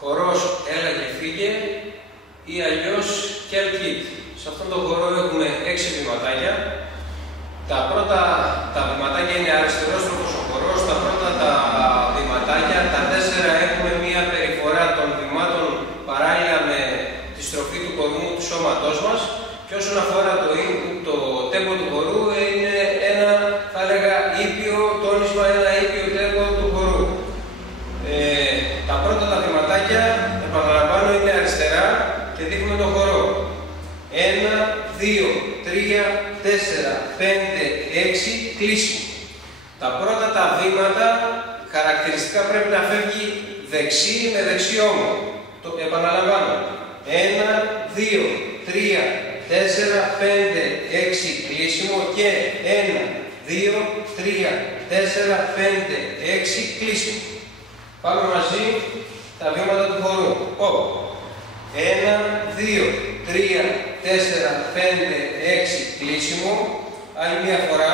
χορός έλα και φύγε ή αλλιώς Kill Kit. Σε αυτόν τον χορό έχουμε 6 βηματάκια. Τα πρώτα τα βηματάκια είναι αριστερόστροφος ο χορός, τα πρώτα τα βηματάκια, τα 4 έχουμε μία περιφορά των βημάτων παράλληλα με τη στροφή του κορμού του σώματός μας, και όσον αφορά το τέμπο του χορού είναι ένα, θα έλεγα, ήπιο τόνισμα, ένα ήπιο τέμπο του χορού. Τα πρώτα τα βηματάκια, επαναλαμβάνω, είναι αριστερά και δείχνουμε τον χορό. 1, 2, 3, 4, 5, 6, κλείσιμο. Τα πρώτα τα βήματα χαρακτηριστικά πρέπει να φεύγει δεξί με δεξιόμο. Το επαναλαμβάνω. 1, 2, 3, 4, 5, 6, κλείσιμο και 1, 2, 3, 4, 5, 6, κλείσιμο. Πάμε μαζί τα βήματα του χορού. 1, 2, 3, 4, 5, 6, κλείσιμο. Άλλη μια φορά.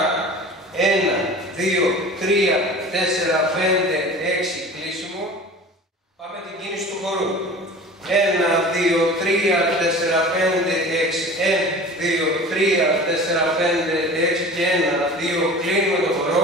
1, 2, 3, 4, 5, 6, κλείσιμο. Πάμε την κίνηση του χορού. 1, 2, 3, 4, 5, 6, 1, 2, 3, 4, 5, 6 και 1, 2, κλείνουμε το χορό.